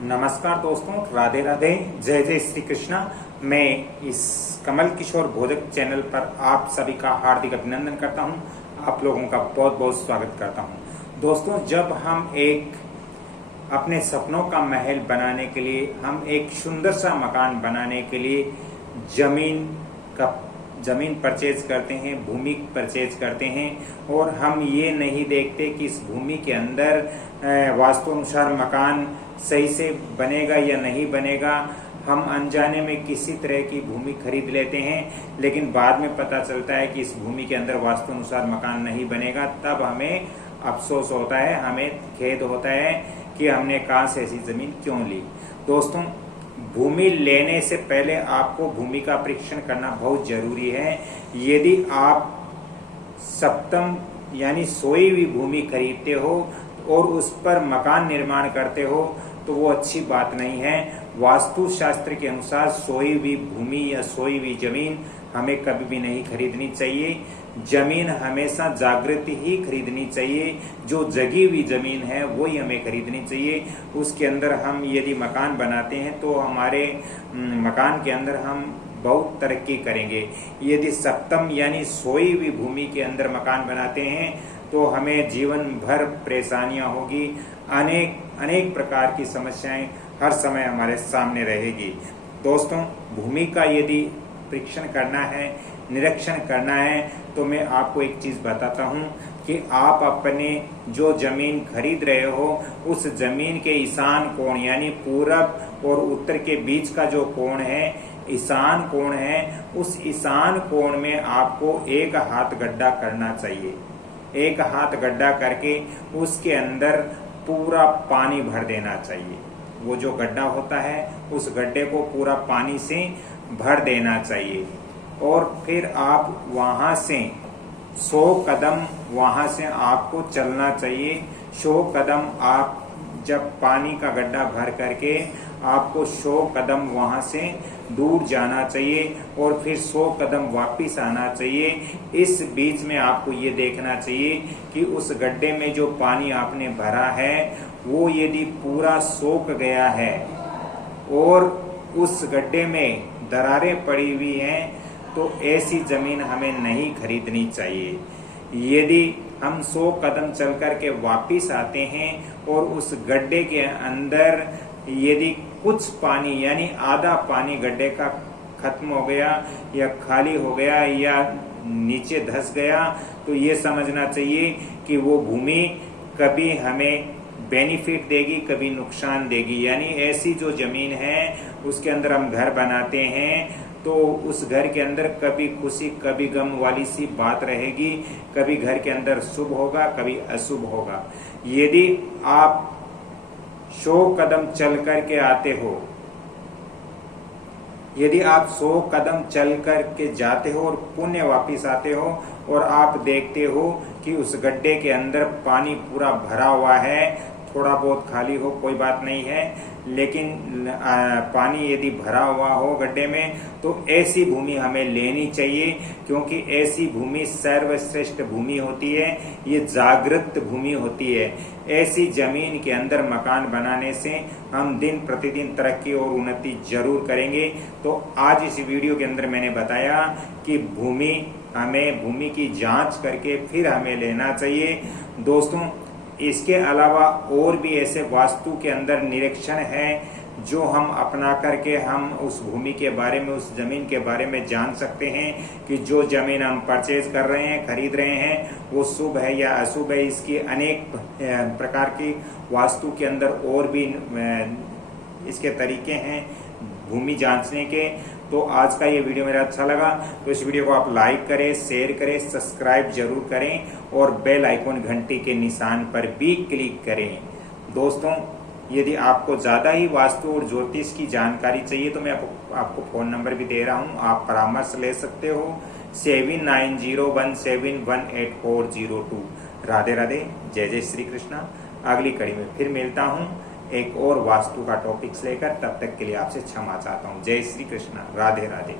नमस्कार दोस्तों, राधे राधे, जय जय श्री कृष्णा। मैं इस कमल किशोर भोजक चैनल पर आप सभी का हार्दिक अभिनंदन करता हूं। आप लोगों का बहुत बहुत स्वागत करता हूं। दोस्तों, जब हम अपने सपनों का महल बनाने के लिए, हम एक सुंदर सा मकान बनाने के लिए जमीन परचेज करते हैं, भूमि परचेज करते हैं और हम ये नहीं देखते कि इस भूमि के अंदर वास्तु अनुसार मकान सही से बनेगा या नहीं बनेगा। हम अनजाने में किसी तरह की भूमि खरीद लेते हैं, लेकिन बाद में पता चलता है कि इस भूमि के अंदर वास्तु अनुसार मकान नहीं बनेगा। तब हमें अफसोस होता है, हमें खेद होता है कि हमने कहां से ऐसी जमीन क्यों ली। दोस्तों, भूमि लेने से पहले आपको भूमि का परीक्षण करना बहुत जरूरी है। यदि आप सप्तम यानी सोई हुई भूमि खरीदते हो और उस पर मकान निर्माण करते हो तो वो अच्छी बात नहीं है। वास्तु शास्त्र के अनुसार सोई हुई भूमि या सोई हुई जमीन हमें कभी भी नहीं खरीदनी चाहिए। जमीन हमेशा जागृत ही खरीदनी चाहिए। जो जगी हुई जमीन है वही हमें खरीदनी चाहिए। उसके अंदर हम यदि मकान बनाते हैं तो हमारे मकान के अंदर हम बहुत तरक्की करेंगे। यदि सप्तम यानी सोई हुई भूमि के अंदर मकान बनाते हैं तो हमें जीवन भर परेशानियां होगी। अनेक प्रकार की समस्याएं हर समय हमारे सामने रहेगी। दोस्तों, भूमि का यदि परीक्षण करना है, निरीक्षण करना है, तो मैं आपको एक चीज बताता हूं कि आप अपने जो जमीन खरीद रहे हो उस जमीन के ईशान कोण यानी पूरब और उत्तर के बीच का जो कोण है, ईशान कोण है, उस ईशान कोण में आपको एक हाथ गड्ढा करना चाहिए। एक हाथ गड्ढा करके उसके अंदर पूरा पानी भर देना चाहिए। वो जो गड्ढा होता है उस गड्ढे को पूरा पानी से भर देना चाहिए और फिर आप वहां से 100 कदम वहां से आपको चलना चाहिए। 100 कदम आप जब पानी का गड्ढा भर करके आपको 100 कदम वहां से दूर जाना चाहिए और फिर 100 कदम वापिस आना चाहिए। इस बीच में आपको ये देखना चाहिए कि उस गड्ढे में जो पानी आपने भरा है वो यदि पूरा सूख गया है और उस गड्ढे में दरारें पड़ी हुई हैं तो ऐसी जमीन हमें नहीं खरीदनी चाहिए। यदि हम 100 कदम चल करके वापिस आते हैं और उस गड्ढे के अंदर यदि कुछ पानी यानी आधा पानी गड्ढे का खत्म हो गया या खाली हो गया या नीचे धंस गया तो ये समझना चाहिए कि वो भूमि कभी हमें बेनिफिट देगी, कभी नुकसान देगी। यानी ऐसी जो जमीन है उसके अंदर हम घर बनाते हैं तो उस घर के अंदर कभी खुशी कभी गम वाली सी बात रहेगी। कभी घर के अंदर शुभ होगा, कभी अशुभ होगा। यदि आप 100 कदम चल करके आते हो, यदि आप 100 कदम चल करके जाते हो और पुण्य वापिस आते हो और आप देखते हो कि उस गड्ढे के अंदर पानी पूरा भरा हुआ है, थोड़ा बहुत खाली हो कोई बात नहीं है, लेकिन पानी यदि भरा हुआ हो गड्ढे में तो ऐसी भूमि हमें लेनी चाहिए, क्योंकि ऐसी भूमि सर्वश्रेष्ठ भूमि होती है। ये जागृत भूमि होती है। ऐसी जमीन के अंदर मकान बनाने से हम दिन प्रतिदिन तरक्की और उन्नति जरूर करेंगे। तो आज इस वीडियो के अंदर मैंने बताया कि हमें भूमि की जांच करके फिर हमें लेना चाहिए। दोस्तों, इसके अलावा और भी ऐसे वास्तु के अंदर निरीक्षण है जो हम अपना करके हम उस भूमि के बारे में, उस जमीन के बारे में जान सकते हैं कि जो जमीन हम परचेज कर रहे हैं, खरीद रहे हैं, वो शुभ है या अशुभ है। इसकी अनेक प्रकार की वास्तु के अंदर और भी इसके तरीके हैं भूमि जांचने के। तो आज का ये वीडियो मेरा अच्छा लगा तो इस वीडियो को आप लाइक करें, शेयर करें, सब्सक्राइब जरूर करें और बेल आइकॉन घंटी के निशान पर भी क्लिक करें। दोस्तों, यदि आपको ज्यादा ही वास्तु और ज्योतिष की जानकारी चाहिए तो मैं आपको फोन नंबर भी दे रहा हूं, आप परामर्श ले सकते हो 7901718402। राधे राधे, जय जय श्री कृष्णा। अगली कड़ी में फिर मिलता हूं एक और वास्तु का टॉपिक्स लेकर। तब तक के लिए आपसे क्षमा चाहता हूँ। जय श्री कृष्णा, राधे राधे।